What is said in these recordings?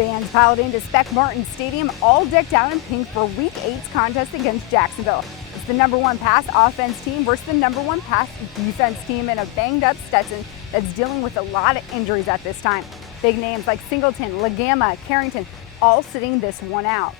Fans piled into Spec Martin Stadium, all decked out in pink for Week 8's contest against Jacksonville. It's the #1 pass offense team versus the #1 pass defense team in a banged-up Stetson that's dealing with a lot of injuries at this time. Big names like Singleton, Legama, Carrington, all sitting this one out.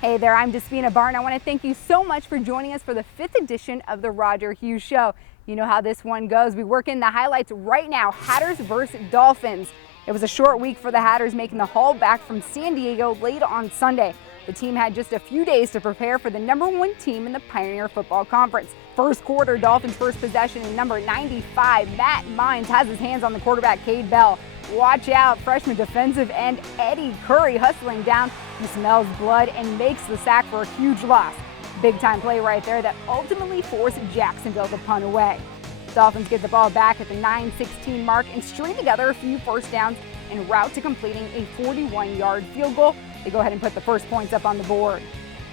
Hey there, I'm Despina Barton. I want to thank you so much for joining us for the 5th edition of the Roger Hughes Show. You know how this one goes. We work in the highlights right now. Hatters versus Dolphins. It was a short week for the Hatters, making the haul back from San Diego late on Sunday. The team had just a few days to prepare for the #1 team in the Pioneer Football Conference. First quarter, Dolphins first possession, and number 95, Matt Mines, has his hands on the quarterback, Cade Bell. Watch out, freshman defensive end Eddie Curry hustling down. He smells blood and makes the sack for a huge loss. Big time play right there that ultimately forced Jacksonville to punt away. Dolphins get the ball back at the 9:16 mark and string together a few first downs en route to completing a 41-yard field goal. They go ahead and put the first points up on the board.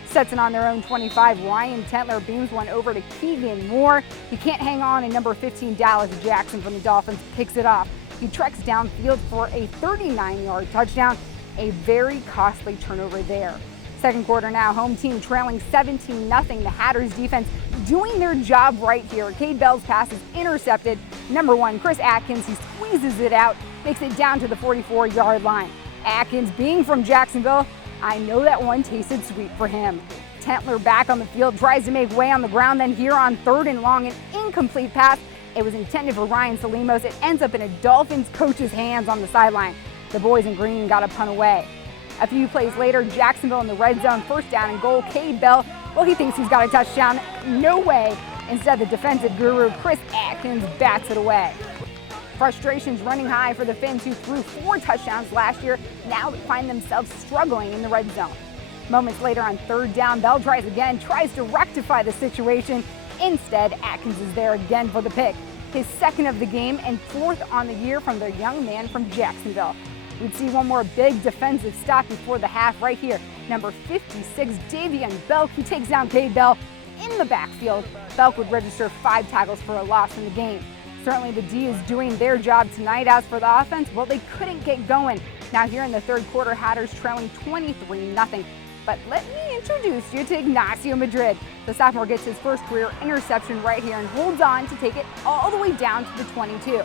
Stetson on their own 25, Ryan Tentler beams one over to Keegan Moore. He can't hang on, and number 15, Dallas Jackson from the Dolphins picks it off. He treks downfield for a 39-yard touchdown, a very costly turnover there. Second quarter now, home team trailing 17-0. The Hatters defense doing their job right here. Cade Bell's pass is intercepted. #1, Chris Atkins, he squeezes it out, makes it down to the 44-yard line. Atkins, being from Jacksonville, I know that one tasted sweet for him. Tentler back on the field, tries to make way on the ground, then here on 3rd and long, an incomplete pass. It was intended for Ryan Salimos. It ends up in a Dolphins coach's hands on the sideline. The boys in green got a punt away. A few plays later, Jacksonville in the red zone, first down and goal. Cade Bell, well, he thinks he's got a touchdown. No way. Instead, the defensive guru, Chris Atkins, bats it away. Frustrations running high for the Finns, who threw 4 touchdowns last year, now find themselves struggling in the red zone. Moments later on 3rd down, Bell tries again, tries to rectify the situation. Instead, Atkins is there again for the pick. His 2nd of the game and 4th on the year from the young man from Jacksonville. We'd see one more big defensive stop before the half right here. Number 56, Davian Belk, he takes down Cade Bell in the backfield. Belk would register 5 tackles for a loss in the game. Certainly the D is doing their job tonight. As for the offense, well, they couldn't get going. Now here in the 3rd quarter, Hatters trailing 23-0. But let me introduce you to Ignacio Madrid. The sophomore gets his first career interception right here and holds on to take it all the way down to the 22.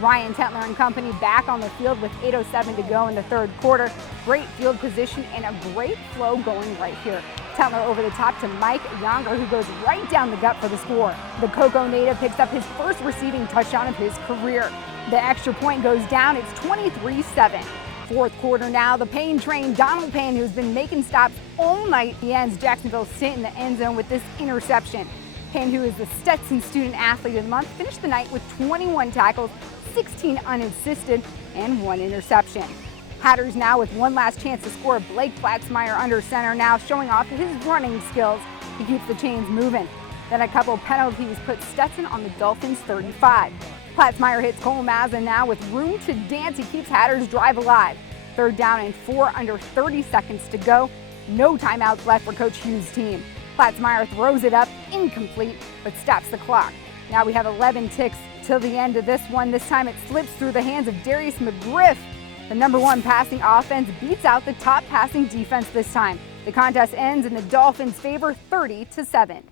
Ryan Tentler and company back on the field with 8:07 to go in the 3rd quarter. Great field position and a great flow going right here. Tentler over the top to Mike Younger, who goes right down the gut for the score. The Cocoa native picks up his first receiving touchdown of his career. The extra point goes down. It's 23-7. 4th quarter now, the Payne train, Donald Payne, who's been making stops all night, he ends Jacksonville's stint in the end zone with this interception. Payne, who is the Stetson Student Athlete of the Month, finished the night with 21 tackles, 16 unassisted, and 1 interception. Hatters now with one last chance to score. Blake Platzmeyer under center now, showing off his running skills. He keeps the chains moving. Then a couple penalties put Stetson on the Dolphins' 35. Platzmeyer hits Cole Mazza now with room to dance. He keeps Hatters' drive alive. 3rd down and 4 under 30 seconds to go. No timeouts left for Coach Hughes' team. Platzmeyer throws it up, incomplete, but stops the clock. Now we have 11 ticks till the end of this one. This time it slips through the hands of Darius McGriff. The #1 passing offense beats out the top passing defense this time. The contest ends in the Dolphins' favor, 30-7.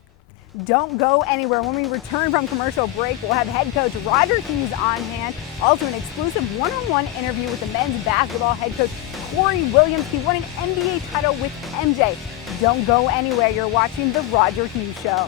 Don't go anywhere. When we return from commercial break, we'll have head coach Roger Hughes on hand. Also an exclusive one-on-one interview with the men's basketball head coach Corey Williams. He won an NBA title with MJ. Don't go anywhere. You're watching the Roger Hughes Show.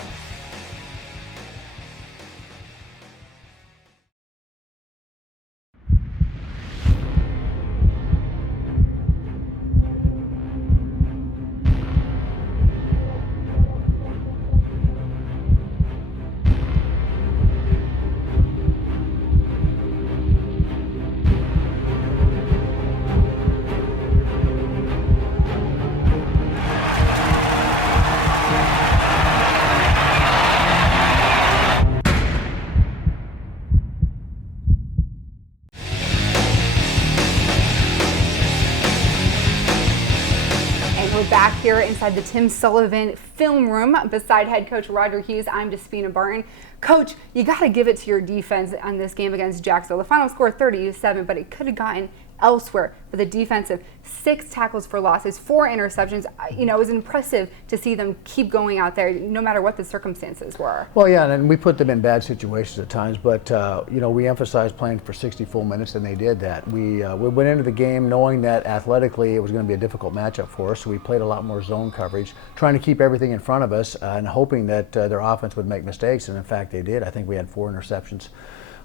We're back here inside the Tim Sullivan film room beside head coach Roger Hughes. I'm Despina Barton. Coach, you got to give it to your defense on this game against Jacksonville. The final score 30-7, but it could have gotten elsewhere. But the defensive, 6 tackles for losses, 4 interceptions. You know, it was impressive to see them keep going out there no matter what the circumstances were. Well, yeah, and we put them in bad situations at times, but you know, we emphasized playing for 60 full minutes, and they did that. We went into the game knowing that athletically it was going to be a difficult matchup for us, so we played a lot more zone coverage, trying to keep everything in front of us and hoping that their offense would make mistakes, and in fact they did. I think we had 4 interceptions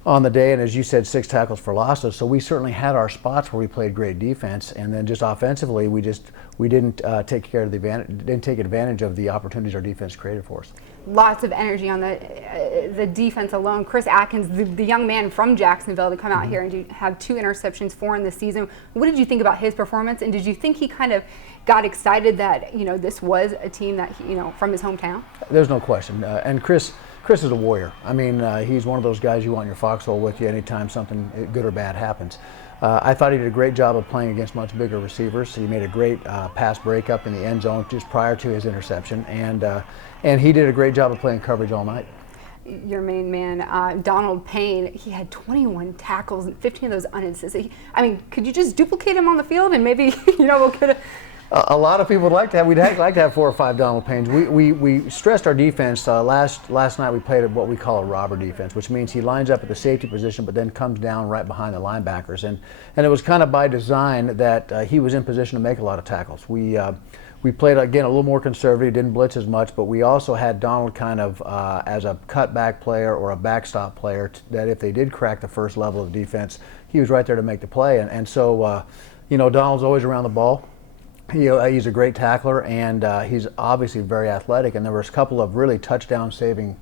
on the day, and as you said, 6 tackles for losses. So we certainly had our spots where we played great defense, and then just offensively, we didn't take advantage of the opportunities our defense created for us. Lots of energy on the defense alone. Chris Atkins, the young man from Jacksonville, to come out here and have 2 interceptions, 4 in the season. What did you think about his performance, and did you think he kind of got excited that, you know, this was a team that, you know, from his hometown? There's no question, and Chris is a warrior. I mean, he's one of those guys you want in your foxhole with you anytime something good or bad happens. I thought he did a great job of playing against much bigger receivers. He made a great pass breakup in the end zone just prior to his interception, and he did a great job of playing coverage all night. Your main man, Donald Payne, he had 21 tackles and 15 of those unassisted. I mean, could you just duplicate him on the field and maybe, you know, we'll get a lot of people would like to have. We'd like to have 4 or 5 Donald Paynes. We stressed our defense. Last night we played what we call a robber defense, which means he lines up at the safety position, but then comes down right behind the linebackers. And it was kind of by design that he was in position to make a lot of tackles. We played, again, a little more conservative, didn't blitz as much, but we also had Donald kind of as a cutback player or a backstop player that if they did crack the first level of defense, he was right there to make the play. And so, you know, Donald's always around the ball. He's a great tackler, and he's obviously very athletic, and there was a couple of really touchdown-saving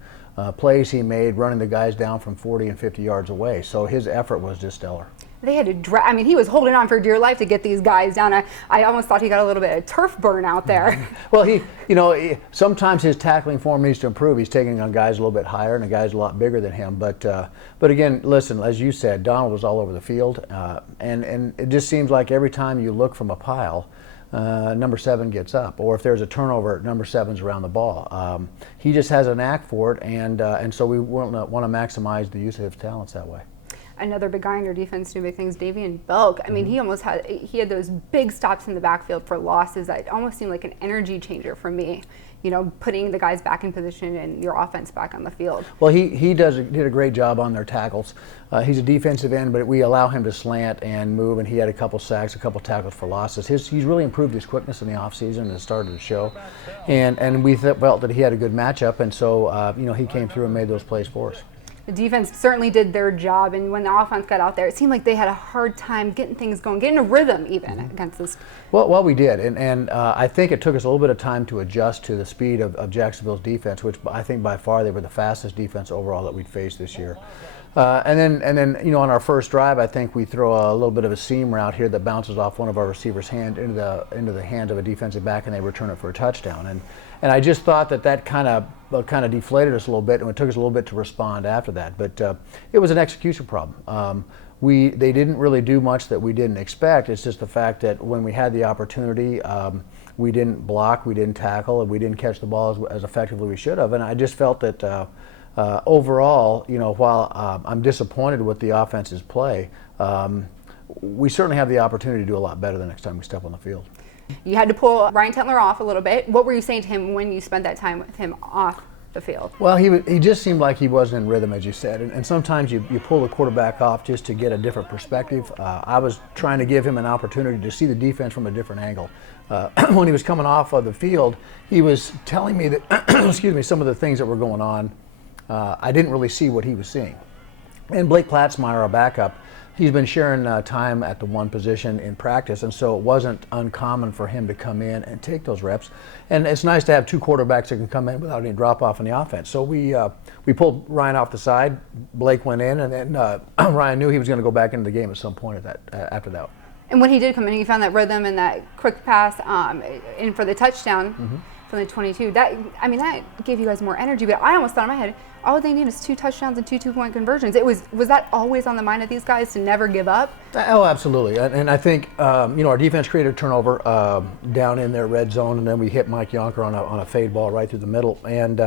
plays he made running the guys down from 40 and 50 yards away. So his effort was just stellar. They had to I mean, he was holding on for dear life to get these guys down. I almost thought he got a little bit of turf burn out there. Well, sometimes his tackling form needs to improve. He's taking on guys a little bit higher and the guys a lot bigger than him. But again, listen, as you said, Donald was all over the field, and it just seems like every time you look from a pile, number 7 gets up, or if there's a turnover, number 7's around the ball. He just has a knack for it, and so we want to maximize the use of his talents that way. Another big guy on your defense doing big things, Davian Belk. I mean, he had those big stops in the backfield for losses that almost seemed like an energy changer for me. You know, putting the guys back in position and your offense back on the field. Well, he did a great job on their tackles. He's a defensive end, but we allow him to slant and move, and he had a couple sacks, a couple tackles for losses. He's really improved his quickness in the offseason and it started to show. And we felt that he had a good matchup, and so you know, he came through and made those plays for us. The defense certainly did their job, and when the offense got out there, it seemed like they had a hard time getting things going, getting a rhythm even against this. Well, we did, and I think it took us a little bit of time to adjust to the speed of Jacksonville's defense, which I think by far they were the fastest defense overall that we'd faced this year. And then you know, on our first drive, I think we throw a little bit of a seam route here that bounces off one of our receivers' hand into the hands of a defensive back, and they return it for a touchdown. And I just thought that kind of deflated us a little bit, and it took us a little bit to respond after that. But it was an execution problem. They didn't really do much that we didn't expect. It's just the fact that when we had the opportunity, we didn't block, we didn't tackle, and we didn't catch the ball as effectively as we should have. And I just felt that overall, you know, while I'm disappointed with the offense's play, we certainly have the opportunity to do a lot better the next time we step on the field. You had to pull Ryan Tentler off a little bit. What were you saying to him when you spent that time with him off the field? Well, he just seemed like he wasn't in rhythm, as you said, and sometimes you pull the quarterback off just to get a different perspective. I was trying to give him an opportunity to see the defense from a different angle. When he was coming off of the field, he was telling me that, excuse me, some of the things that were going on, I didn't really see what he was seeing. And Blake Platzmeyer, our backup, he's been sharing time at the one position in practice, and so it wasn't uncommon for him to come in and take those reps. And it's nice to have 2 quarterbacks that can come in without any drop-off in the offense. So we pulled Ryan off the side, Blake went in, and then Ryan knew he was going to go back into the game at some point after that. And when he did come in, he found that rhythm and that quick pass in for the touchdown. From the 22, that gave you guys more energy. But I almost thought in my head, all they need is 2 touchdowns and 2 2-point conversions. Was that always on the mind of these guys to never give up? Oh, absolutely. And I think you know, our defense created a turnover down in their red zone, and then we hit Mike Yonker on a fade ball right through the middle. And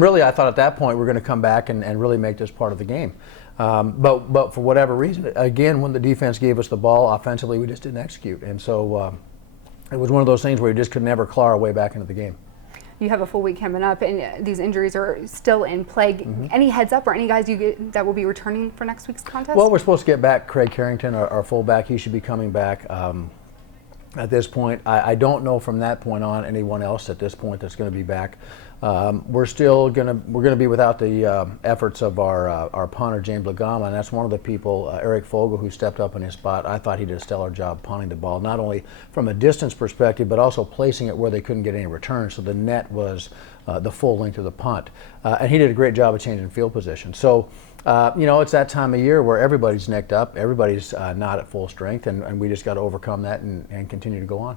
really, I thought at that point we were going to come back and really make this part of the game. But for whatever reason, again, when the defense gave us the ball offensively, we just didn't execute. And so it was one of those things where you just could never claw our way back into the game. You have a full week coming up, and these injuries are still in play. Any heads up or any guys that will be returning for next week's contest? Well, we're supposed to get back Craig Carrington, our fullback. He should be coming back. At this point, I don't know from that point on anyone else at this point that's going to be back. We're going to be without the efforts of our punter James Lagama, and that's one of the people, Eric Fogel, who stepped up in his spot. I thought he did a stellar job punting the ball, not only from a distance perspective, but also placing it where they couldn't get any return, so the net was the full length of the punt. And he did a great job of changing field position. So. It's that time of year where everybody's necked up, everybody's not at full strength, and we just got to overcome that and continue to go on.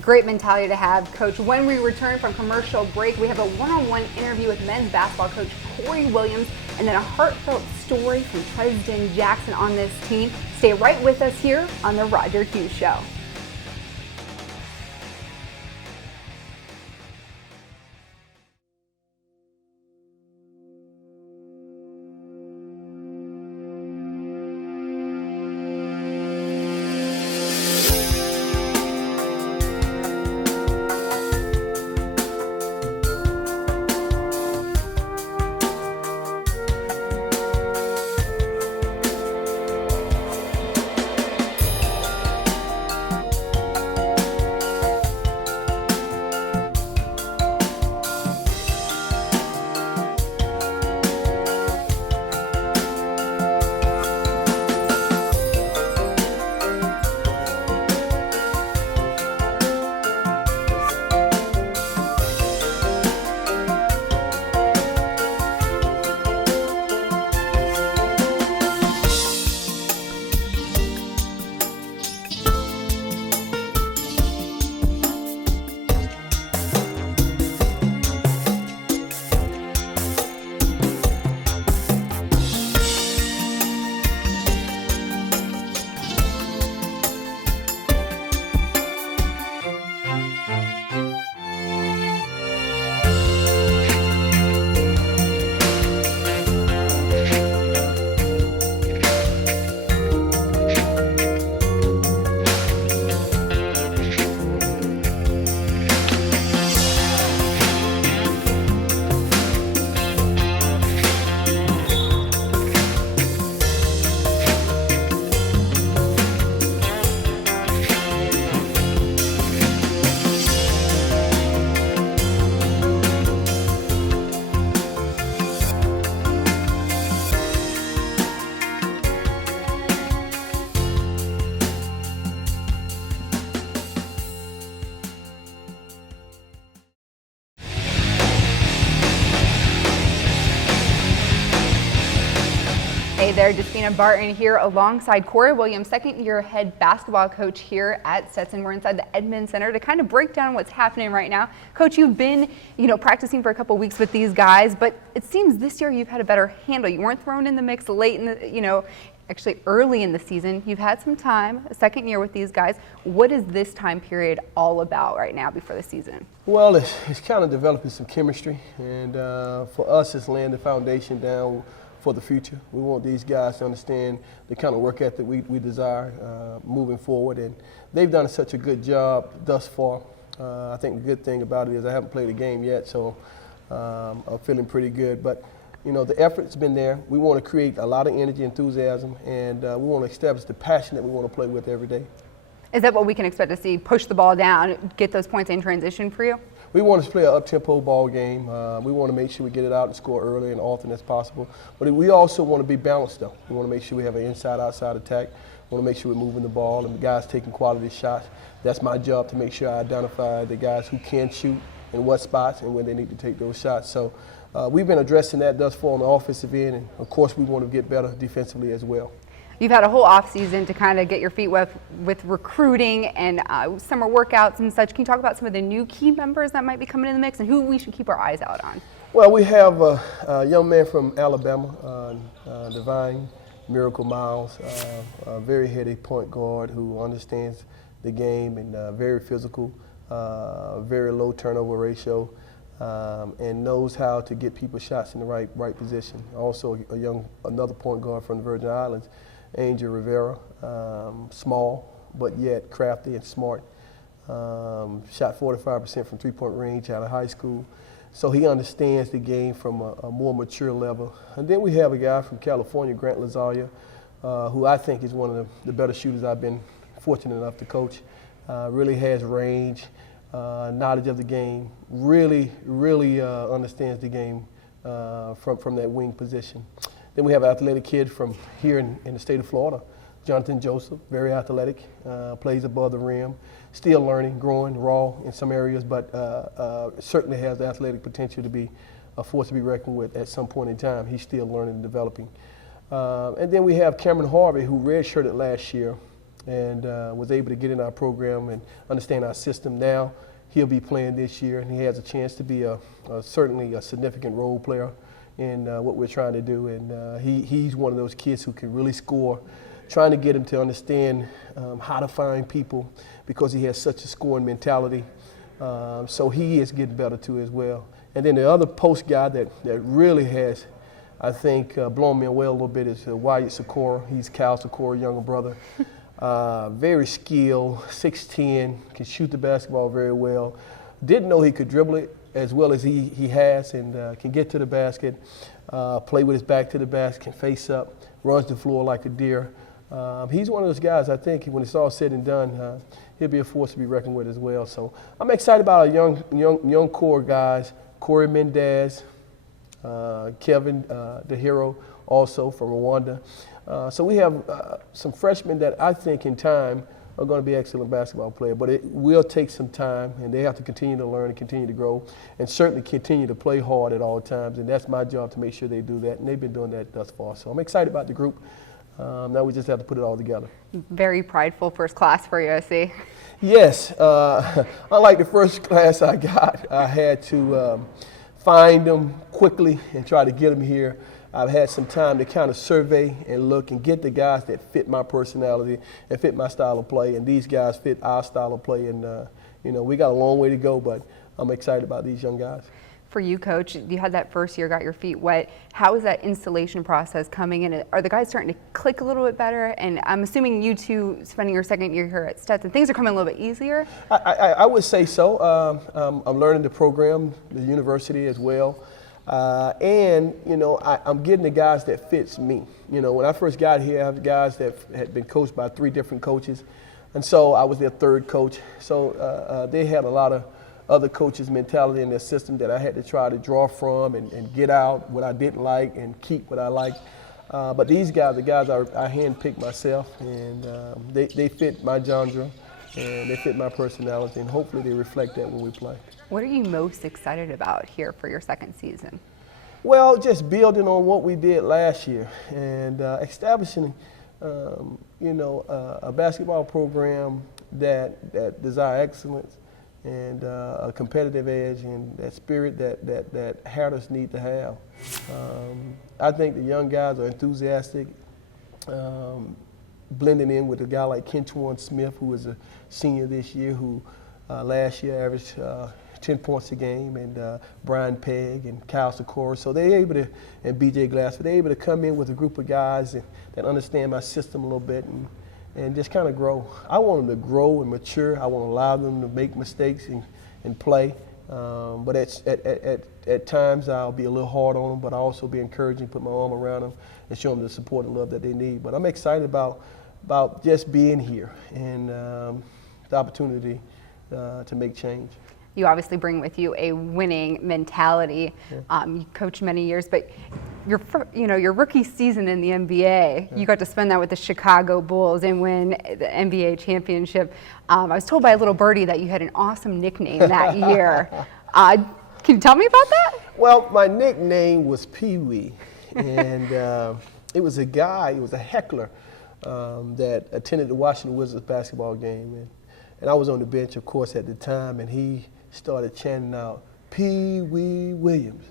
Great mentality to have, Coach. When we return from commercial break, we have a one-on-one interview with men's basketball coach Corey Williams, and then a heartfelt story from President Jackson on this team. Stay right with us here on the Roger Hughes Show. Hey there, Despina Barton here alongside Corey Williams, second-year head basketball coach here at Stetson. We're inside the Edmond Center to kind of break down what's happening right now. Coach, you've been, practicing for a couple weeks with these guys, but it seems this year you've had a better handle. You weren't thrown in the mix late in the, actually early in the season. You've had some time, a second year with these guys. What is this time period all about right now before the season? Well, it's kind of developing some chemistry, and for us, it's laying the foundation down for the future. We want these guys to understand the kind of work ethic we desire moving forward, and they've done such a good job thus far. I think the good thing about it is I haven't played a game yet, so I'm feeling pretty good. But the effort's been there. We want to create a lot of energy, enthusiasm, and we want to establish the passion that we want to play with every day. Is that what we can expect to see? Push the ball down, get those points in transition for you? We want to play an up-tempo ball game. We want to make sure we get it out and score early and often as possible. But we also want to be balanced, though. We want to make sure we have an inside-outside attack. We want to make sure we're moving the ball and the guys taking quality shots. That's my job, to make sure I identify the guys who can shoot in what spots and when they need to take those shots. So we've been addressing that thus far on the offensive end, and of course we want to get better defensively as well. You've had a whole offseason to kind of get your feet wet with recruiting and summer workouts and such. Can you talk about some of the new key members that might be coming in the mix and who we should keep our eyes out on? Well, we have a young man from Alabama, Divine Miracle Miles, a very heady point guard who understands the game and very physical, very low turnover ratio. and knows how to get people shots in the right position. Also, another point guard from the Virgin Islands, Angel Rivera, small but yet crafty and smart. Shot 45% from three-point range out of high school. So he understands the game from a more mature level. And then we have a guy from California, Grant Lazalia, who I think is one of the better shooters I've been fortunate enough to coach. Really has range, knowledge of the game, really understands the game from that wing position. Then we have an athletic kid from here in the state of Florida, Jonathan Joseph, very athletic, plays above the rim, still learning, growing, raw in some areas, but certainly has the athletic potential to be a force to be reckoned with at some point in time. He's still learning and developing. And then we have Cameron Harvey, who redshirted last year and was able to get in our program and understand our system now. He'll be playing this year, and he has a chance to be certainly a significant role player in what we're trying to do. And he's one of those kids who can really score, trying to get him to understand how to find people because he has such a scoring mentality. So he is getting better too as well. And then the other post guy that really has, I think, blown me away a little bit is Wyatt Sikora. He's Cal Sikora's younger brother. Very skilled, 6'10", can shoot the basketball very well. Didn't know he could dribble it as well as he has, and can get to the basket, play with his back to the basket, can face up, runs the floor like a deer. He's one of those guys, I think, when it's all said and done, he'll be a force to be reckoned with as well. So I'm excited about our young core guys, Corey Mendez, Kevin, the hero, also from Rwanda. So we have some freshmen that I think in time are going to be excellent basketball players, but it will take some time, and they have to continue to learn and continue to grow, and certainly continue to play hard at all times, and that's my job to make sure they do that, and they've been doing that thus far. So I'm excited about the group. Now we just have to put it all together. Very prideful first class for USC. Yes. Unlike the first class I got, I had to find them quickly and try to get them here. I've had some time to kind of survey and look and get the guys that fit my personality and fit my style of play, and these guys fit our style of play. And we got a long way to go, but I'm excited about these young guys. For you, Coach, you had that first year, got your feet wet. How is that installation process coming in? Are the guys starting to click a little bit better? And I'm assuming you two, spending your second year here at Stetson, things are coming a little bit easier? I would say so. I'm learning the program, the university as well. And I'm getting the guys that fits me. When I first got here, I have guys that had been coached by 3 different coaches. And so I was their third coach. So they had a lot of other coaches' mentality in their system that I had to try to draw from and get out what I didn't like and keep what I liked. But these guys, the guys I handpicked myself, and they fit my genre, and they fit my personality, and hopefully they reflect that when we play. What are you most excited about here for your second season? Well, just building on what we did last year and establishing, a basketball program that desire excellence and a competitive edge and that spirit that Hatters need to have. I think the young guys are enthusiastic, blending in with a guy like Kentuan Smith, who is a senior this year, who last year averaged 10 points a game, and Brian Pegg and Kyle Sikora. So they're able to, and BJ Glassford, they're able to come in with a group of guys that understand my system a little bit and just kind of grow. I want them to grow and mature. I want to allow them to make mistakes and play. But at times I'll be a little hard on them, but I'll also be encouraging, put my arm around them, and show them the support and love that they need. But I'm excited about just being here and the opportunity to make change. You obviously bring with you a winning mentality. Yeah. You coached many years, but your rookie season in the NBA, you got to spend that with the Chicago Bulls and win the NBA championship. I was told by a little birdie that you had an awesome nickname that year. Can you tell me about that? Well, my nickname was Pee Wee, and it was a heckler that attended the Washington Wizards basketball game, and I was on the bench, of course, at the time, and he started chanting out, Pee Wee Williams,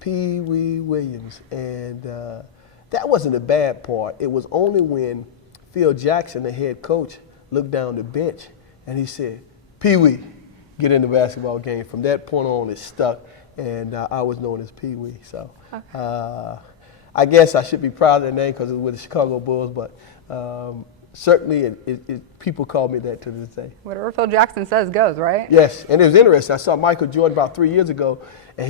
Pee Wee Williams. And that wasn't a bad part. It was only when Phil Jackson, the head coach, looked down the bench and he said, Pee Wee, get in the basketball game. From that point on, it stuck, and I was known as Pee Wee. So I guess I should be proud of the name because it was with the Chicago Bulls, but certainly people call me that to this day. Whatever Phil Jackson says goes, right? Yes, and it was interesting. I saw Michael Jordan about 3 years ago, and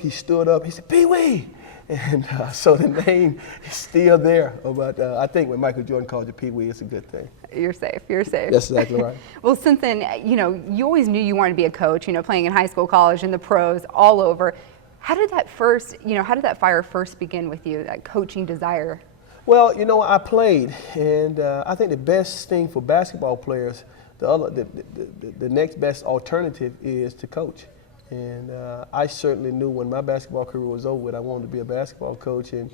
he stood up, he said, Pee Wee! And so the name is still there. But I think when Michael Jordan calls you Pee Wee, it's a good thing. You're safe. You're safe. That's exactly right. Well, since then, you always knew you wanted to be a coach, playing in high school, college, in the pros, all over. How did that fire first begin with you, that coaching desire? Well, I played, and I think the best thing for basketball players, the next best alternative is to coach. And I certainly knew when my basketball career was over with, I wanted to be a basketball coach. And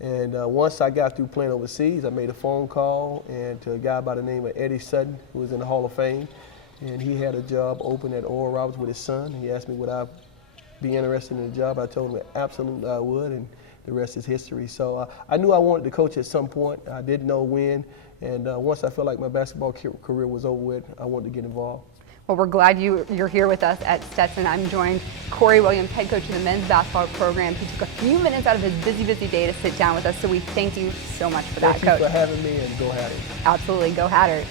once I got through playing overseas, I made a phone call to a guy by the name of Eddie Sutton, who was in the Hall of Fame. And he had a job open at Oral Roberts with his son. He asked me would I be interested in the job. I told him absolutely I would, and the rest is history. So I knew I wanted to coach at some point. I didn't know when. And once I felt like my basketball career was over with, I wanted to get involved. Well, we're glad you're here with us at Stetson. I'm joined Corey Williams, head coach of the men's basketball program. He took a few minutes out of his busy day to sit down with us, so we thank you so much for that, Coach. Thank you for having me, and go Hatters. Absolutely, go Hatters.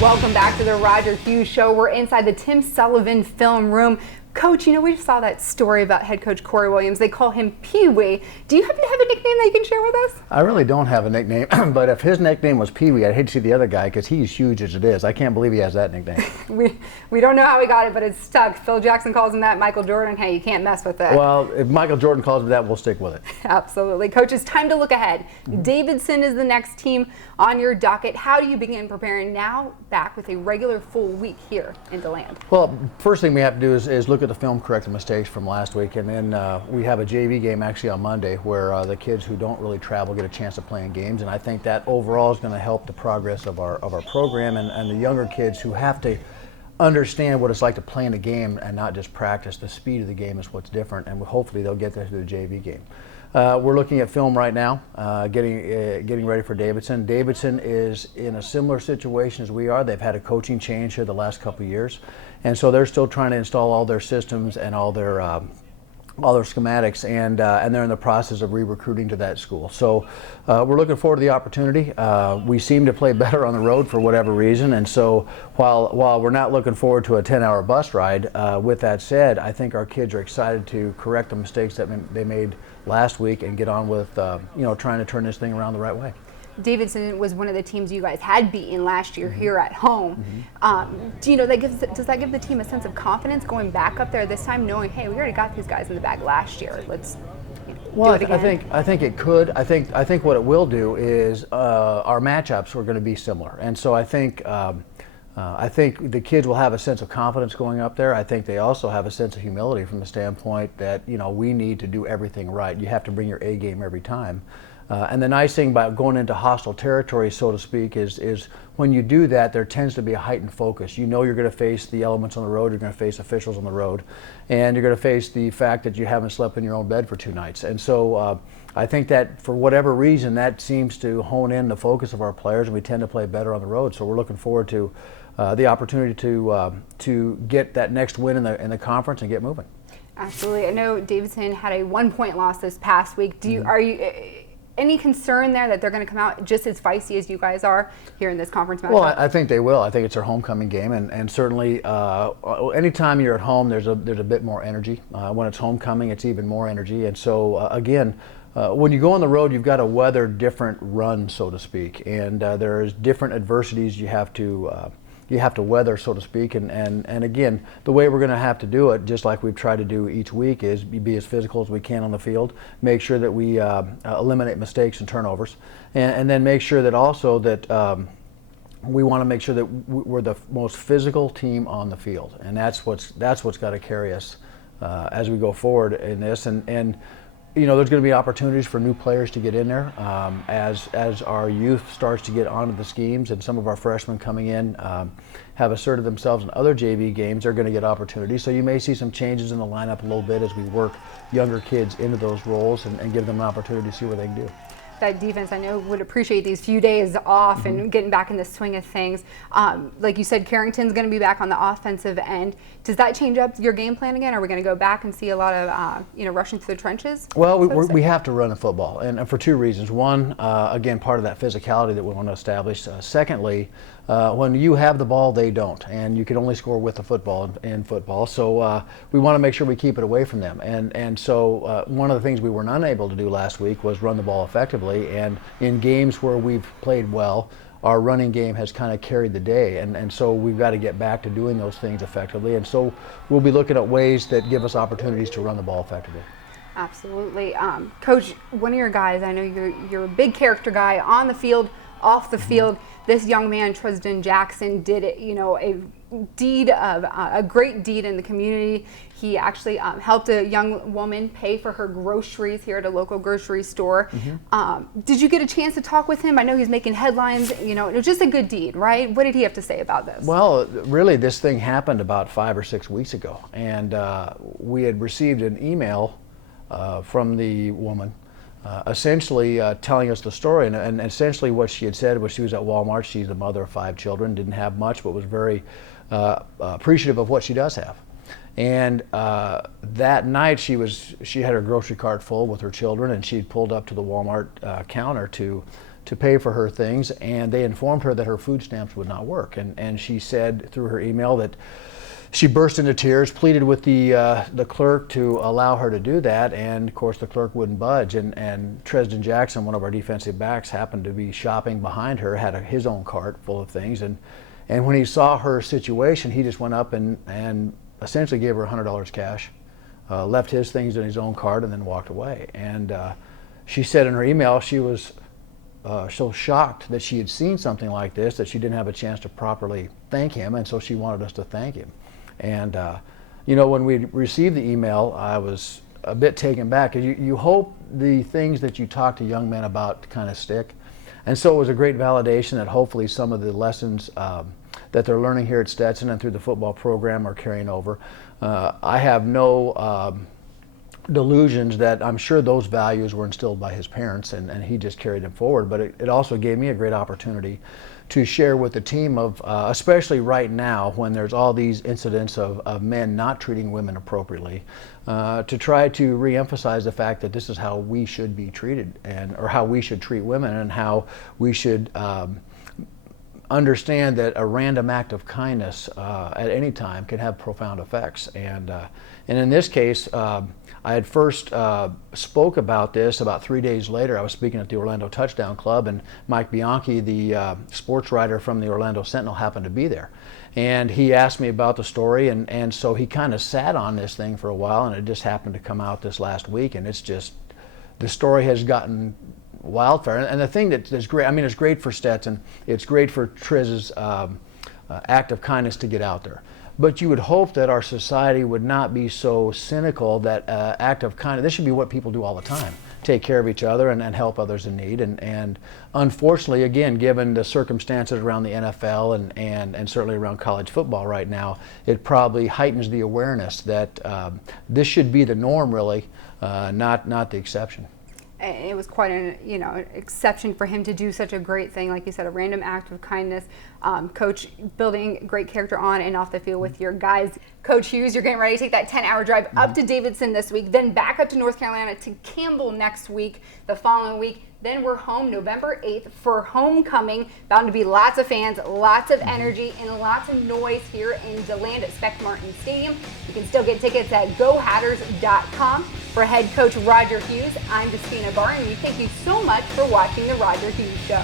Welcome back to the Roger Hughes Show. We're inside the Tim Sullivan film room. Coach, we just saw that story about head coach Corey Williams. They call him Pee Wee. Do you happen to have a nickname that you can share with us? I really don't have a nickname, but if his nickname was Pee Wee, I'd hate to see the other guy because he's huge as it is. I can't believe he has that nickname. we don't know how he got it, but it's stuck. Phil Jackson calls him that. Michael Jordan, hey, you can't mess with it. Well, if Michael Jordan calls him that, we'll stick with it. Absolutely. Coach, it's time to look ahead. Davidson is the next team on your docket. How do you begin preparing now back with a regular full week here in DeLand? Well, first thing we have to do is look at the film, correct the mistakes from last week, and then we have a JV game actually on Monday where the kids who don't really travel get a chance to play in games, and I think that overall is going to help the progress of our program and the younger kids who have to understand what it's like to play in a game and not just practice. The speed of the game is what's different, and hopefully they'll get there through the JV game. We're looking at film right now, getting ready for Davidson. Davidson is in a similar situation as we are. They've had a coaching change here the last couple of years, and so they're still trying to install all their systems and all their schematics, and they're in the process of re-recruiting to that school. So we're looking forward to the opportunity. We seem to play better on the road for whatever reason, and so while we're not looking forward to a 10-hour bus ride, with that said, I think our kids are excited to correct the mistakes that they made last week and get on with trying to turn this thing around the right way. Davidson was one of the teams you guys had beaten last year here at home. Does that give the team a sense of confidence going back up there this time, knowing, hey, we already got these guys in the bag last year? Let's do it again. I think it could. I think what it will do is our matchups are going to be similar, and so I think the kids will have a sense of confidence going up there. I think they also have a sense of humility from the standpoint that we need to do everything right. You have to bring your A game every time. And the nice thing about going into hostile territory, so to speak, is when you do that, there tends to be a heightened focus. You're going to face the elements on the road, you're going to face officials on the road, and you're going to face the fact that you haven't slept in your own bed for 2 nights. And so I think that for whatever reason, that seems to hone in the focus of our players, and we tend to play better on the road. So we're looking forward to the opportunity to get that next win in the conference and get moving. Absolutely. I know Davidson had a 1-point loss this past week. Are you any concern there that they're going to come out just as feisty as you guys are here in this conference matchup? Well, I think they will. I think it's their homecoming game, and certainly anytime you're at home, there's a bit more energy. When it's homecoming, it's even more energy. And so again, when you go on the road, you've got to weather different runs, so to speak, and there's different adversities you have to have to weather, so to speak. And again, the way we're going to have to do it, just like we've tried to do each week, is be as physical as we can on the field, make sure that we eliminate mistakes and turnovers, and then make sure that also that we want to make sure that we're the most physical team on the field, and that's what's got to carry us as we go forward in this. And you know, there's going to be opportunities for new players to get in there as our youth starts to get onto the schemes, and some of our freshmen coming in have asserted themselves in other JV games. They're going to get opportunities. So you may see some changes in the lineup a little bit as we work younger kids into those roles and give them an opportunity to see what they can do. That defense, I know, would appreciate these few days off and getting back in the swing of things. Like you said, Carrington's going to be back on the offensive end. Does that change up your game plan again? Are we going to go back and see a lot of, rushing through the trenches? Well, we have to run the football, and for two reasons. One, again, part of that physicality that we want to establish. Secondly, when you have the ball, they don't, and you can only score with the football in football. So we want to make sure we keep it away from them. And so one of the things we were not able to do last week was run the ball effectively. And in games where we've played well, our running game has kind of carried the day. And so we've got to get back to doing those things effectively. And so we'll be looking at ways that give us opportunities to run the ball effectively. Absolutely. Coach, one of your guys, I know you're a big character guy on the field, off the field. This young man, Tristan Jackson, did a great deed in the community. He actually helped a young woman pay for her groceries here at a local grocery store. Did you get a chance to talk with him? I know he's making headlines. It was just a good deed, right? What did he have to say about this? Well, really, this thing happened about 5 or 6 weeks ago, and we had received an email from the woman essentially telling us the story, and essentially what she had said was she was at Walmart. She's the mother of 5 children, didn't have much, but was very appreciative of what she does have. And that night she had her grocery cart full with her children, and she'd pulled up to the Walmart counter to pay for her things, and they informed her that her food stamps would not work. And she said through her email that she burst into tears, pleaded with the clerk to allow her to do that, and of course the clerk wouldn't budge. And Tristan Jackson, one of our defensive backs, happened to be shopping behind her, had his own cart full of things, and when he saw her situation, he just went up and essentially gave her $100 cash, left his things in his own cart, and then walked away. And she said in her email she was so shocked that she had seen something like this that she didn't have a chance to properly thank him, and so she wanted us to thank him. And when we received the email, I was a bit taken back. You hope the things that you talk to young men about kind of stick. And so it was a great validation that hopefully some of the lessons that they're learning here at Stetson and through the football program are carrying over. I have no delusions that I'm sure those values were instilled by his parents, and he just carried them forward. But it also gave me a great opportunity to share with the team of, especially right now when there's all these incidents of men not treating women appropriately, to try to reemphasize the fact that this is how we should be treated, or how we should treat women, and how we should understand that a random act of kindness at any time can have profound effects. And in this case, I had first spoke about this about 3 days later. I was speaking at the Orlando Touchdown Club, and Mike Bianchi, the sports writer from the Orlando Sentinel, happened to be there. And he asked me about the story, and so he kind of sat on this thing for a while, and it just happened to come out this last week, and it's just, the story has gotten wildfire. And the thing that's great, I mean, it's great for Stetson, it's great for Triz's act of kindness to get out there. But you would hope that our society would not be so cynical that act of kindness, this should be what people do all the time, take care of each other and help others in need. And unfortunately, again, given the circumstances around the NFL and certainly around college football right now, it probably heightens the awareness that this should be the norm, really, not the exception. It was quite an exception for him to do such a great thing, like you said, a random act of kindness. Coach, building great character on and off the field with your guys. Coach Hughes, you're getting ready to take that 10-hour drive up to Davidson this week, then back up to North Carolina to Campbell next week, the following week. Then we're home November 8th for homecoming. Bound to be lots of fans, lots of energy, and lots of noise here in DeLand at Spec Martin Stadium. You can still get tickets at GoHatters.com. For head coach Roger Hughes, I'm Despina Barton, and we thank you so much for watching The Roger Hughes Show.